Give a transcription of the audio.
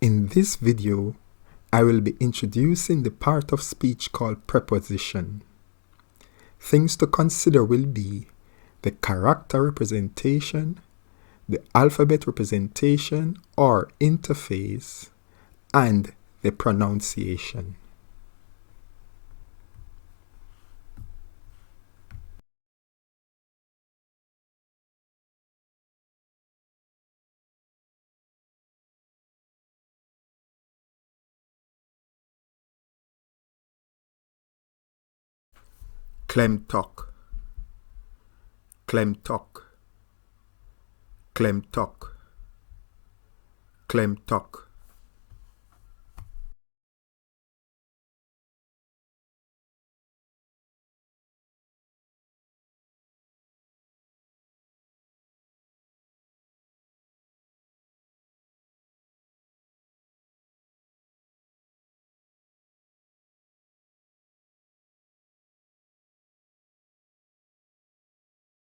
In this video, I will be introducing the part of speech called preposition. Things to consider will be the character representation, the alphabet representation or interface, and the pronunciation. Clemtock, Clemtock, Clemtock, Clemtock.